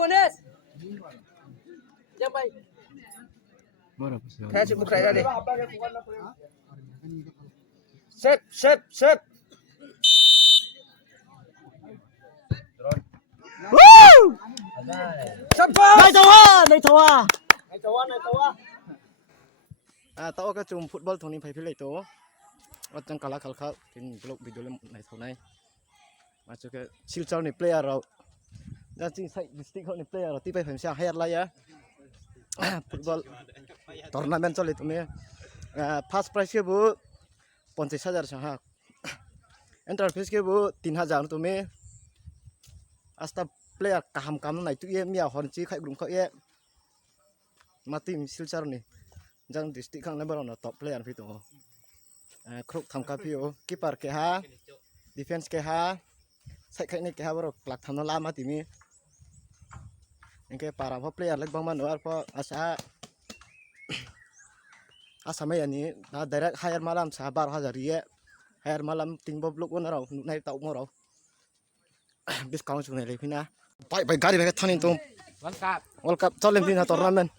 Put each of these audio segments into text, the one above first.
Gones. Yang baik. Saya sibuk saya tadi. Set. Woo! Sampai. Naik tawa. Tahu ke cum football thoni phai philai to. Atang kala khalkha tin blog video lem nai thonai. Masuk ke Silchar ni player rau. Dan sing sai district ni player ti pai phai sia hair la ya. Football tournament chole tume. First prize ke bu 50,000 sah. Enter fees ke bu 3,000 tume. Asta player kaham nai tu ye mia hon chi khai grum kho ye. Mati Silchar ni. Jang district khang level on top player phi to. Kruk tham ka phi o keeper ke ha. Defense ke ha. Sai khai ni ke ha bro klak tham no la ma ti mi. Engke para pho player lek bang man war pho asa mai ani na direct hire malam sa 12,000 ye. Hire malam ting bob luk on rau nai tau mo rau. Discount chu ne le phina. Pai gari be thanin tum. World Cup cholem tin ha tournament.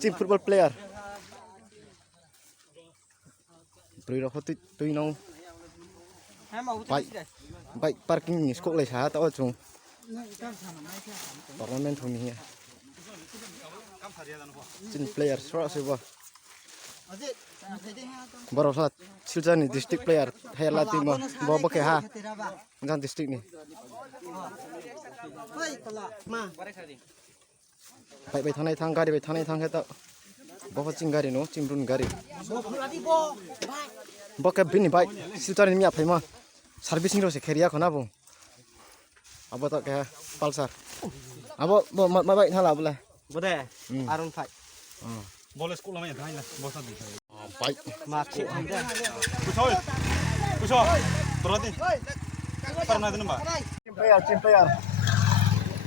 Team football player. Pri ro khoti tui nong. Pai parking ni skok le sa ta o chung. Tournament thoni ya. Team player sro se bo. Baro sa Silchar ni district player hela team bo ke ha. Jang district ni. Pai thang gari pai thang he ta. Bo ching gari no chimrun gari. Bo ke bini bai Silchar ni mia phai ma. Servicing ro se kheria khona bo. Abo ta ke Pulsar. Abo ma bai thala bula. Bode. Arun Phai. Bola sekolah mana dah ni lah. Bosan tu. Baik. Maku. Pusho. Terus ni. Pernah tu nampak. Team player.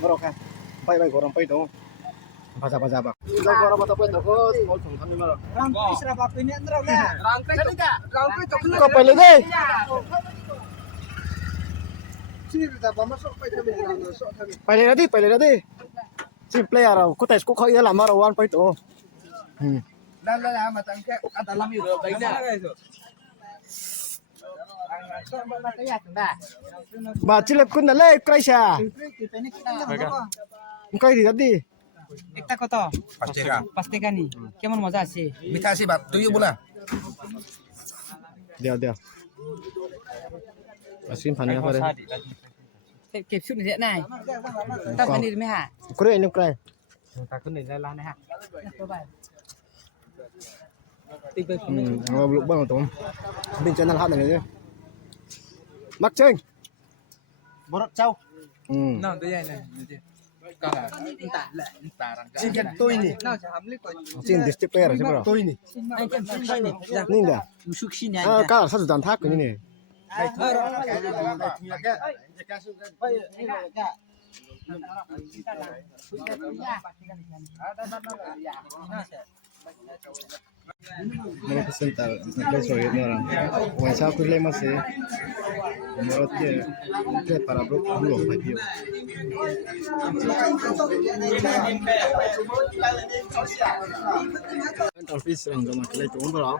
Bro kan. Pai gorang pai to. Baca ba. Gorang mata pai to ko small thong thami maro. Rangkai serapa ini antara lah. Rangkai to kena. Ko pele deh. Sini kita masuk pai thami masuk thami. Pele tadi. Team player ko tais ko khoi la maro wan pai to. Lah macam ke dalam itu baik dah. Ba chile kun na le kraisa. Kai di tadi. Ekta কত? পাঁচ টাকা নি কেমন মজা আছে মিঠা আছে বাপ তুইও বলা Dia. Asin phani apa deh? Capsule ni নাই ta panir me ha Kure ini krai. takun ni la na ha Ngau beluk bang tom. Bin channel hat này chứ. Mắc chênh. borot cau no tu ya na chicken tôi ni Chin district player sih bro. tôi ni Nih dah. musuk sini Kal satu dan thak ini nih. Mereka kesental, sampai sore ini orang. Wanita aku lagi masih. Menurut dia para bro belum lagi. Office orang zaman kelai tu bro.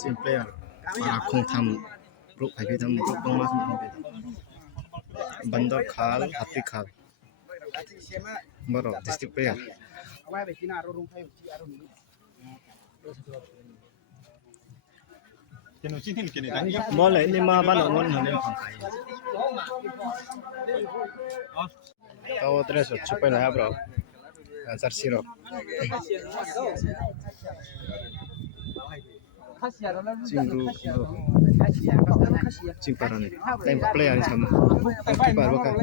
Simple para kong tham bro lagi tham bro bang mas ni. Bandar khal, hati khal. Bro, district player. Kena sini kena tanya. Boleh ini mah balok ngon hanya pangkai. Tahu terus cupai lah ya bro. Ansar sirop. Cingru, cingparan ni. Time player ni sama. Keeper bukan.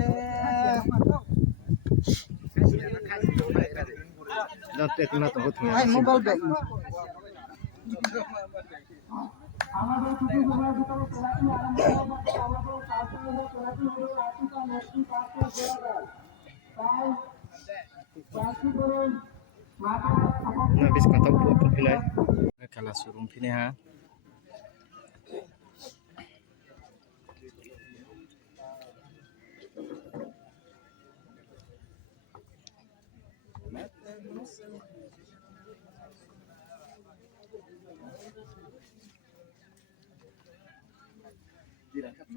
Nanti tu nak tunggu tunggu. mobile bag Nah, bis kata buat pilih. Kalau suruh pilih ha. Oh,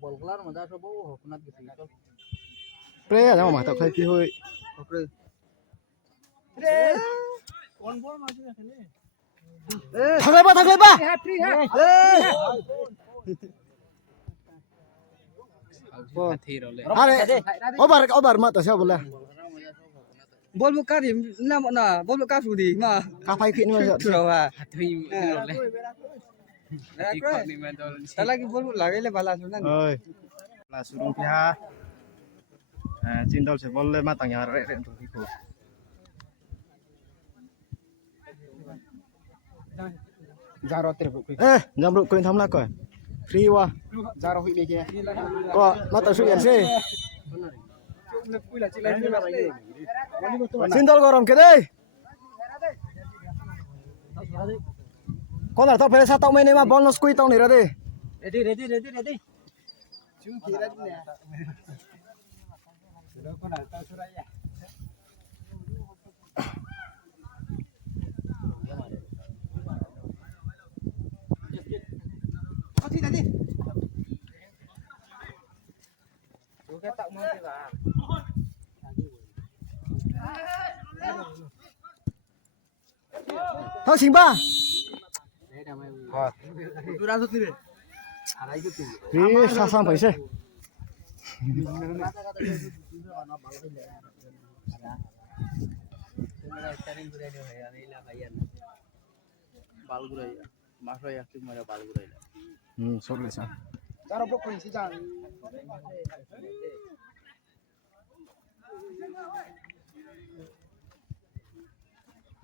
bol kelar mah dah sobo penat gitu. Player jangan mah tak khai pi hoi. Oke. Thang lepa. Are obar mat ta sia bola. Bol buka di nama na, bol buka sudi mah. Ka phai khit ma. Surah. Tak lagi bol lagi le balas kan. Ơi. Là surung pihak. Cindol se bolle ma tang ya re untuk iku. Zaro teruk. Jam ruk koin tham la ko. Free wa. Zaro hui lagi. Ko ma ta su yan se. Cindol gorom ke dei. Con là tao phải sao tao mày này mà ball nó squeeze tao này ra đi. Ready. Thôi xin ba. Đi sang phải xe. Sốt lại sao?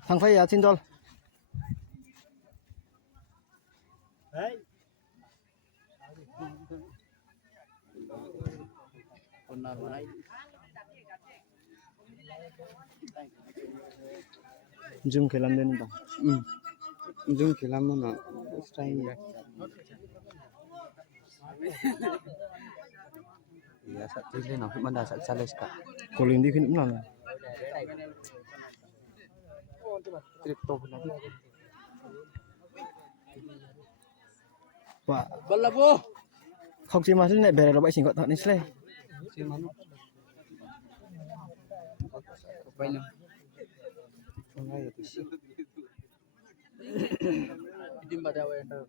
Thằng phải xin đôi. Zoom खेलाम देन बा Zoom खेलाम ना style ya satu ini nak mana sak sales kak Kolin di khinh cũng là crypto lagi Pak balabu không chỉ mà này bè là bãi chỉ gọi thằng Nestle si mana baik sungai itu sih ini pada wender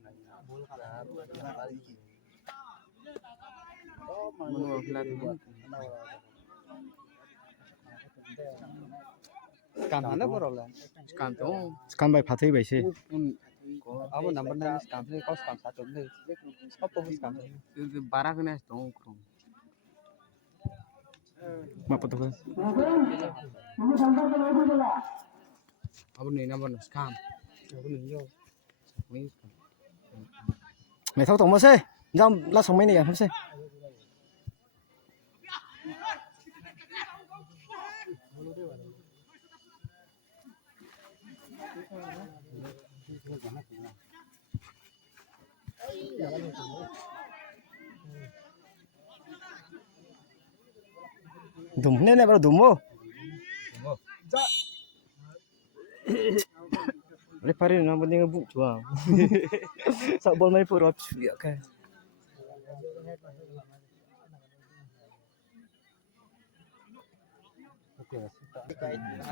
menurut scam mana problem scam tu scam bài phá thế vậy xe apa namanya scam tu kau scam satu ni apa scam tu barang ni tu mà bắt đầu apa ni namanya scam apa ni yo mày thâu tổng mà xe giao lát xong mấy này không xe Dum nên này bắt đầu dum vô Reparin yang penting ngebuk jual. Sak bol main pun rot juga kan.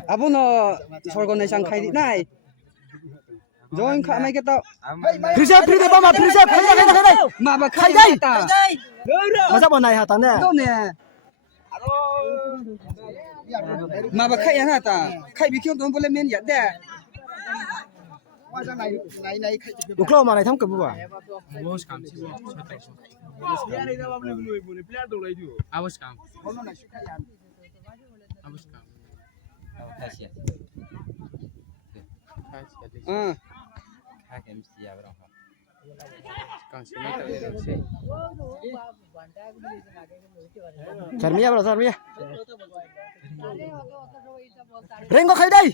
Abu no organization khai dit nai. Join khai mai cái tao. Free deh mama, free khai. Mà bà khai đây ta. Masa bol naik hatan ya? Đâu nè. Mà bà khai hả ta. Khai bị kêu tôi boleh main ya deh. Uklo mà này thắm cầm bùa. Bos kam sih. Awas kam. Awas kam. Charmia bro, Charmia. Rengo khai đây.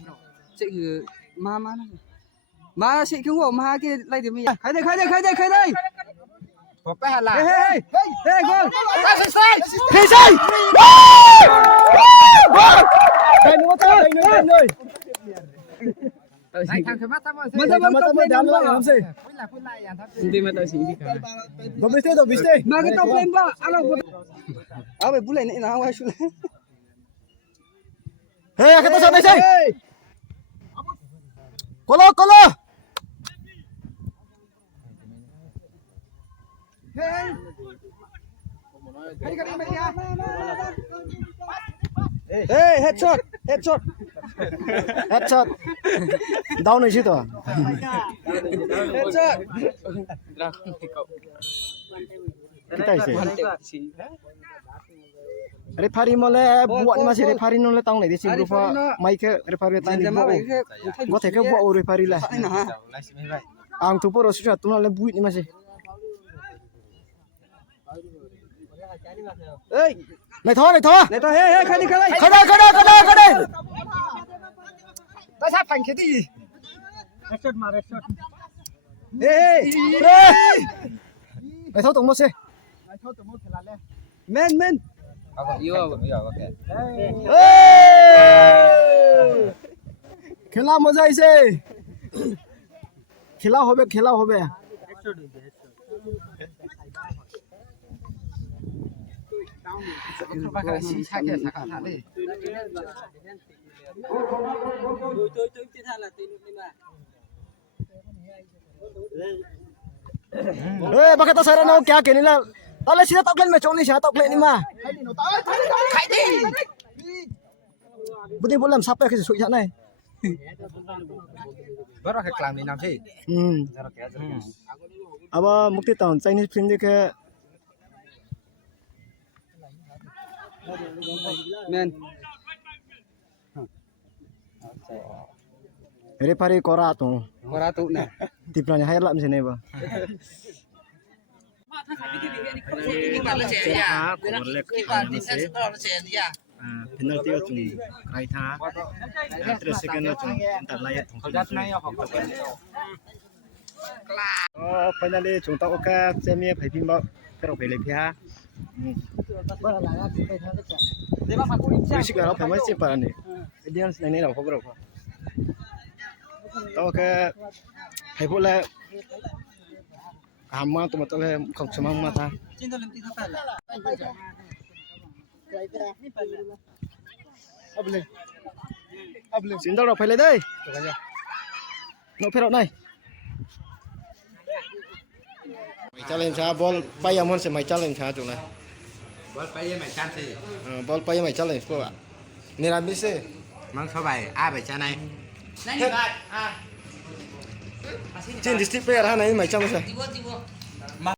Chị mà chị kêu mà cái này thì mình khai đây. ผมไปหาลา Hey, goal. ใส่ Thế sai. Đây nữa thôi, đây nữa. ใส่ทางขึ้นมาตั้งมา Masa Tama dam lang làm gì? คุยละคุยละอย่างทับ Dobiste, dobiste. Mà cái tao lên ba, alo. À vậy bule này nào ai xuống. Hey, kita sampai sini. Kolo, kolo. Hey, headshot, headshot. Headshot. Down này chứ to. Headshot. Kita isi. Referee mole buat masih referee nole tang này đi xin rupa mai ke referee tang di buat. Gua take buat referee lah. Ang tu pun rosu tu nole buat ni masih. Ê, Này thôi, này thôi. này tao hey, khai đi. Khai đây. ภาษาพันธุ์คือที่ Hey, Này thôi tụng một xe. men. খেলা মজা আইছে খেলা হবে bakit to sara no kya kenila tala sila toklen me chongni sha toklen ni ma khai đi budi bolam sape ke su ya nai baru ke kelam ni nam sih aba mukti town Chinese film ke Men. referee kora to Ora tu nè. tiplanya hayar lam sini ba penalti chung kai tha terus second chung entar layat finally chúng ta ok xem như phải phim bao cái đầu phải lấy pia Musik lah, apa masih apa ni? Dia ni lah, apa berapa? Tahu ke? Hai pula, hama tu betul le, kau cuma mata. Sindal apa le deh? Nak perut nai. Challenge cha ball bay amon se mai challenge cha tu lah. bol bay mày chan sih Ball bay mai challenge pula. Ni ramai se. mang số bài a bài cha này Trên district player ha này mai challenge se.